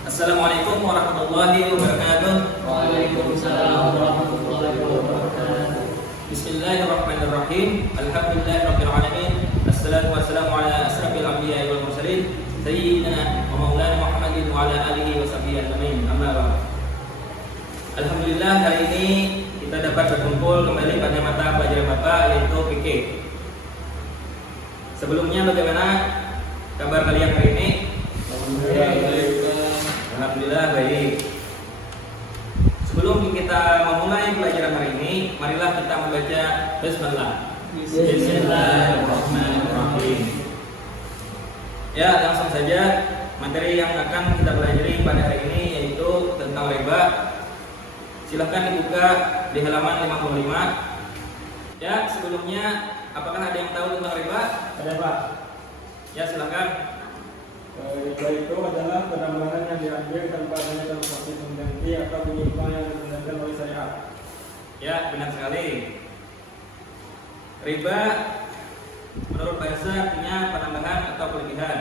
Assalamualaikum warahmatullahi wabarakatuh. Waalaikumsalam warahmatullahi wabarakatuh. Bismillahirrahmanirrahim. Alhamdulillahirabbil alamin. Assalatu wassalamu ala asrafil anbiya'i wal mursalin sayyidina wa maulana Muhammadin wa ala alihi wa sahbihi ajmain. Amma ba'd. Alhamdulillah, hari ini kita dapat berkumpul kembali pada mata pelajaran Bapak, yaitu fikih. Sebelumnya, bagaimana kabar kalian hari ini? Alhamdulillah baik. Sebelum kita memulai pelajaran hari ini, marilah kita membaca Bismillah. Bismillahirrahmanirrahim. Ya, langsung saja materi yang akan kita pelajari pada hari ini yaitu tentang riba. Silahkan dibuka di halaman 55. Ya, sebelumnya apakah ada yang tahu tentang riba? Ada Pak. Ya, silakan. Riba itu adalah penambahan yang diambil tanpa adanya transaksi pengganti atau penyimpanan yang dibenarkan oleh syariat. Ya, benar sekali. Riba menurut bahasa artinya penambahan atau kelebihan.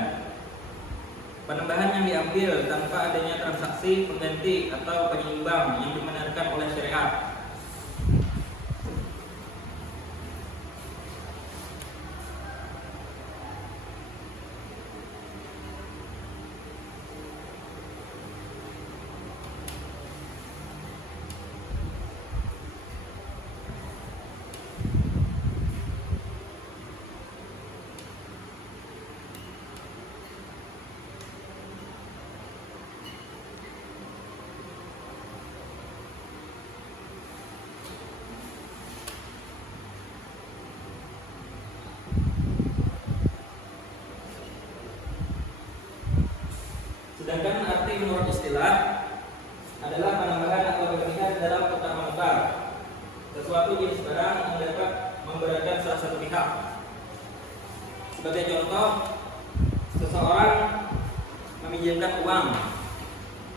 Penambahan yang diambil tanpa adanya transaksi pengganti atau penyeimbang yang dibenarkan oleh syariat. Sedangkan arti menurut istilah adalah penambahan atau kelebihan dalam utama-utama sesuatu jenis barang yang dapat memberatkan salah satu pihak. Sebagai contoh, seseorang meminjamkan uang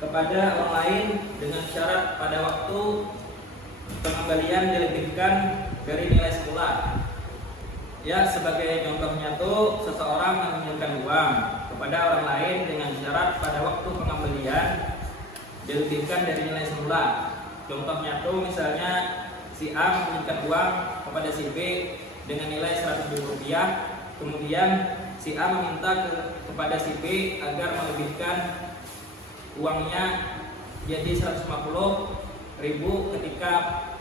kepada orang lain dengan syarat pada waktu pengembalian dilebihkan dari nilai semula. Ya, sebagai contohnya tuh seseorang meminjamkan uang kepada orang lain dengan syarat pada waktu pengembalian dilebihkan dari nilai semula. Contohnya tuh misalnya si A meminjamkan uang kepada si B dengan nilai 100.000 rupiah, kemudian si A meminta kepada si B agar melebihkan uangnya jadi 150.000 ketika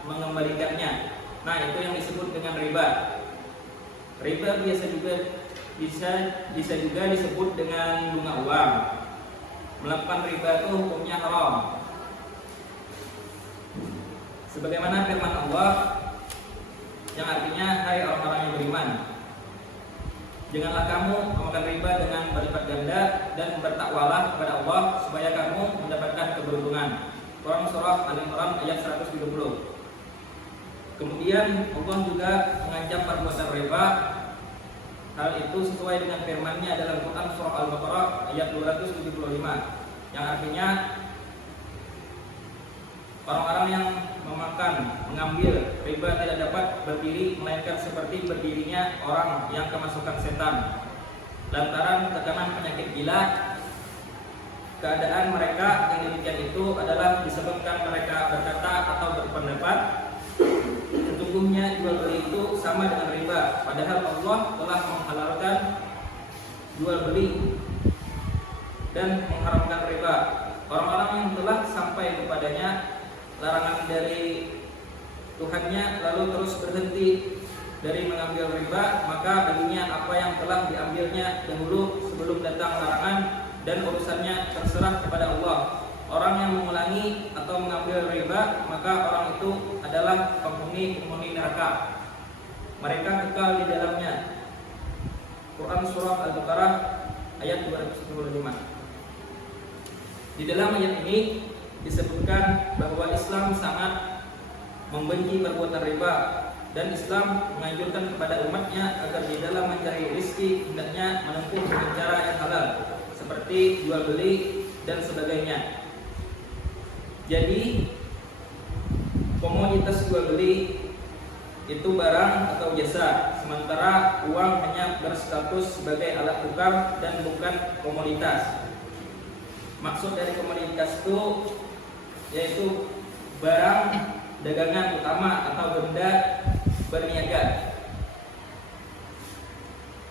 mengembalikannya. Nah, itu yang disebut dengan riba. Riba bisa juga disebut dengan bunga uang. Melakukan riba itu hukumnya haram. Sebagaimana firman Allah yang artinya, hai orang-orang yang beriman, janganlah kamu memakan riba dengan berlipat ganda dan bertakwalah kepada Allah supaya kamu mendapatkan keberuntungan. Quran surah Al-Imran ayat 130. Kemudian Allah juga mengancam perbuatan riba. Hal itu sesuai dengan firman-Nya dalam Quran surah Al-Baqarah ayat 275, yang artinya orang-orang yang mengambil riba tidak dapat berdiri melainkan seperti berdirinya orang yang kemasukan setan lantaran tekanan penyakit gila. Keadaan mereka yang demikian itu adalah disebabkan mereka berkata atau berpendapat sesungguhnya jual beli itu sama dengan riba, padahal Allah telah menghalalkan jual beli dan mengharamkan riba. Orang-orang yang telah sampai kepadanya larangan dari Tuhannya lalu terus berhenti dari mengambil riba, maka baginya apa yang telah diambilnya dahulu sebelum datang larangan dan urusannya terserah kepada Allah. Orang yang mengulangi atau mengambil riba, maka orang itu adalah penghuni neraka. Mereka kekal di dalamnya. Quran surah Al-Baqarah ayat 275. Di dalam ayat ini disebutkan bahwa Islam sangat membenci perbuatan riba dan Islam menganjurkan kepada umatnya agar di dalam mencari rezeki hendaknya menempuh dengan cara yang halal seperti jual beli dan sebagainya. Jadi komoditas jual beli itu barang atau jasa, sementara uang hanya berstatus sebagai alat tukar dan bukan komoditas. Maksud dari komoditas itu yaitu barang dagangan utama atau benda berniaga.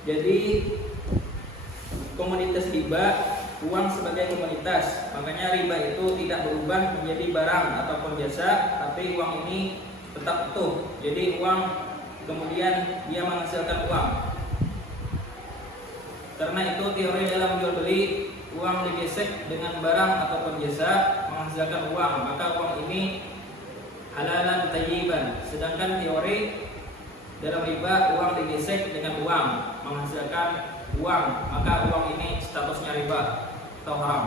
Jadi komoditas riba, uang sebagai komoditas. Makanya riba itu tidak berubah menjadi barang ataupun jasa, tapi uang ini tetap utuh. Jadi uang kemudian dia menghasilkan uang. Karena itu teori dalam jual beli, uang digesek dengan barang ataupun jasa menghasilkan uang, maka uang ini halalan thayyiban. Sedangkan teori dalam riba, uang digesek dengan uang menghasilkan uang, maka uang ini statusnya riba atau haram.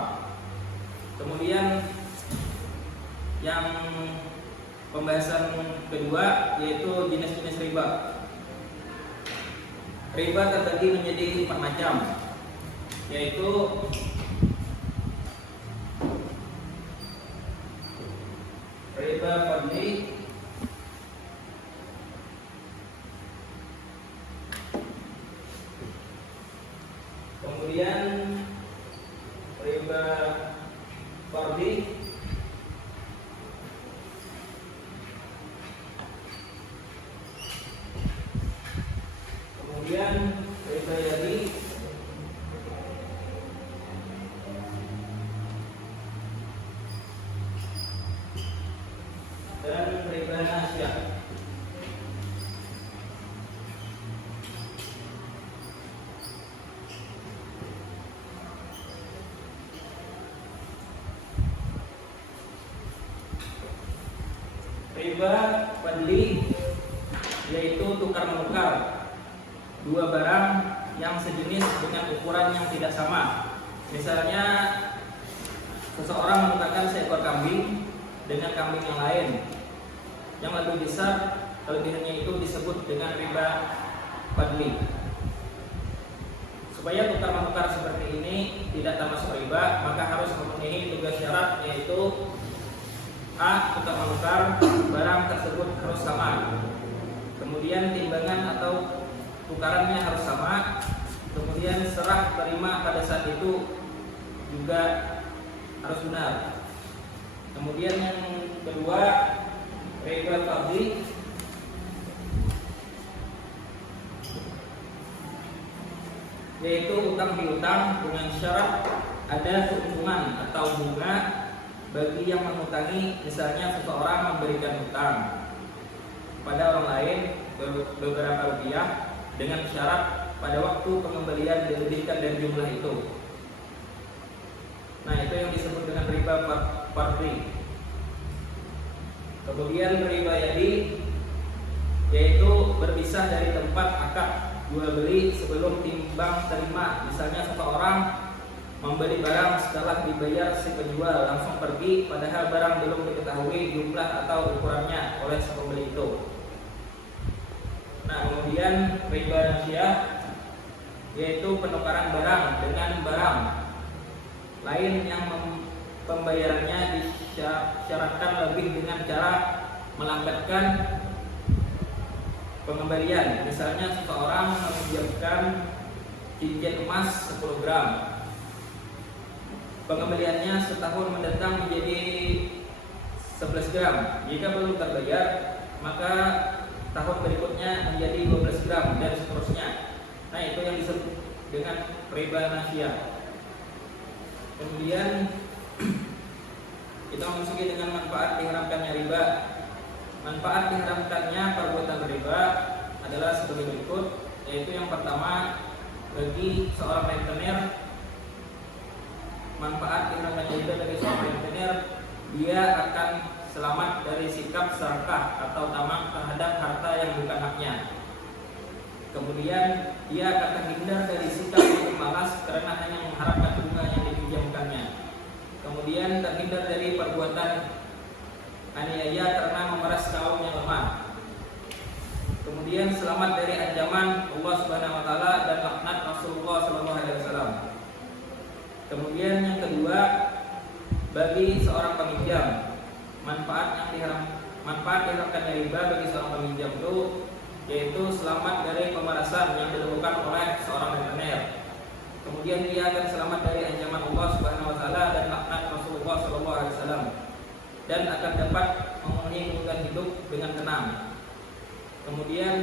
Kemudian yang pembahasan kedua yaitu jenis-jenis riba. Riba terbagi menjadi 4 macam, yaitu riba fadli, kemudian riba fardhi, kemudian riba yadi, dan riba nasyah. Riba fadli yaitu tukar menukar dua barang yang sejenis dengan ukuran yang tidak sama. Misalnya seseorang menukarkan seekor kambing dengan kambing yang lain yang lebih besar, kelebihannya itu disebut dengan riba fadli. Supaya tukar menukar seperti ini tidak termasuk riba, maka harus memenuhi 3 syarat, yaitu A. Tukar menukar barang tersebut harus sama, kemudian timbangan atau tukarannya harus sama, kemudian serah terima pada saat itu juga harus benar. Kemudian yang kedua, riba fadli yaitu utang piutang dengan syarat ada keuntungan atau bunga bagi yang mengutangi. Misalnya seseorang memberikan utang pada orang lain beberapa rupiah dengan syarat pada waktu pengembalian dilebihkan dari jumlah itu. Nah, itu yang disebut dengan riba fardhi. Kemudian riba yadi yaitu berpisah dari tempat akad jual beli sebelum timbang terima. Misalnya seseorang membeli barang, setelah dibayar si penjual langsung pergi, padahal barang belum diketahui jumlah atau ukurannya oleh si pembeli itu. Nah, kemudian riba nasyah yaitu penukaran barang dengan barang lain yang pembayarannya disyaratkan lebih dengan cara melambatkan pengembalian. Misalnya seseorang meminjamkan cincin emas 10 gram, pengembaliannya setahun mendatang menjadi 11 gram. Jika belum terbayar, maka tahun berikutnya menjadi 12 gram dan seterusnya. Nah, itu yang disebut dengan riba nasyah. Kemudian kita memasuki dengan manfaat diharamkannya riba. Manfaat diharamkannya perbuatan riba adalah sebagai berikut, yaitu yang pertama, bagi seorang rentenir, manfaat diharamkannya riba bagi seorang rentenir, dia akan selamat dari sikap serakah atau tamak terhadap harta yang bukan haknya. Kemudian dia akan terhindar dari sikap yang malas karena hanya mengharapkan bunga yang dipinjamkannya. Kemudian terhindar dari perbuatan aniaya karena memeras kaum yang lemah. Kemudian selamat dari ancaman Allah Subhanahu wa taala dan laknat Rasulullah sallallahu alaihi wasallam. Kemudian yang kedua, bagi seorang peminjam, manfaat diharapkan riba bagi seorang peminjam itu yaitu selamat dari pemerasan yang dilakukan oleh seorang rentenir. Kemudian dia akan selamat dari ancaman Allah Subhanahu wa taala dan dan akan dapat memenuhi kebutuhan hidup dengan tenang. Kemudian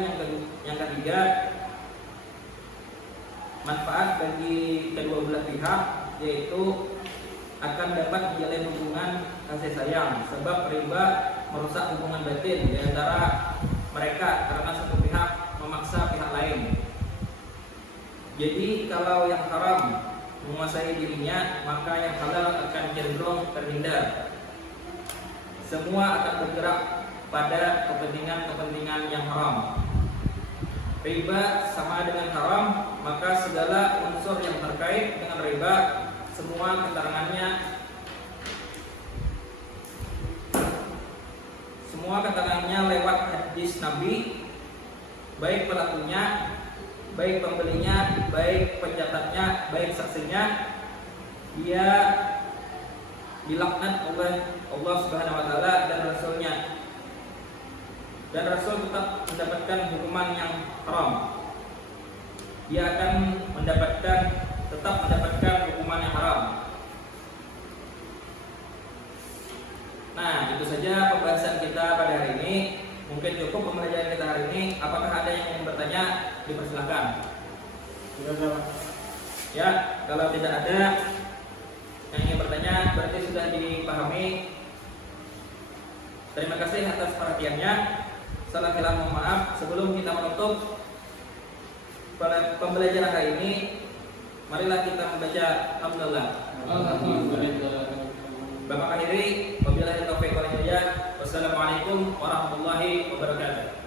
yang ketiga, manfaat bagi kedua belah pihak, yaitu akan dapat menjalin hubungan kasih sayang, sebab riba merusak hubungan batin di antara mereka karena satu pihak memaksa pihak lain. Jadi kalau yang haram menguasai dirinya, maka yang halal akan cenderung terhindar. Semua akan bergerak pada kepentingan-kepentingan yang haram. Riba sama dengan haram, maka segala unsur yang terkait dengan riba, semua keterangannya lewat hadis Nabi, baik pelakunya, baik pembelinya, baik pencatatnya, baik saksinya, dia dilaknat oleh Allah Subhanahu wa taala dan Rasulnya. Dan Rasul tetap mendapatkan hukuman yang haram. Dia akan tetap mendapatkan hukuman yang haram. Nah, itu saja pembahasan kita pada hari ini. Mungkin cukup pembelajaran kita hari ini. Apakah ada yang ingin bertanya? Dipersilakan. Tidak ada. Ya, kalau tidak ada yang ingin bertanya, berarti sudah dipahami. Terima kasih atas perhatiannya. Salah khilaf, mohon maaf. Sebelum kita menutup pembelajaran hari ini, marilah kita membaca alhamdulillah. Bapak akhiri, wabillahi taufiq wal hidayah. Wassalamualaikum warahmatullahi wabarakatuh.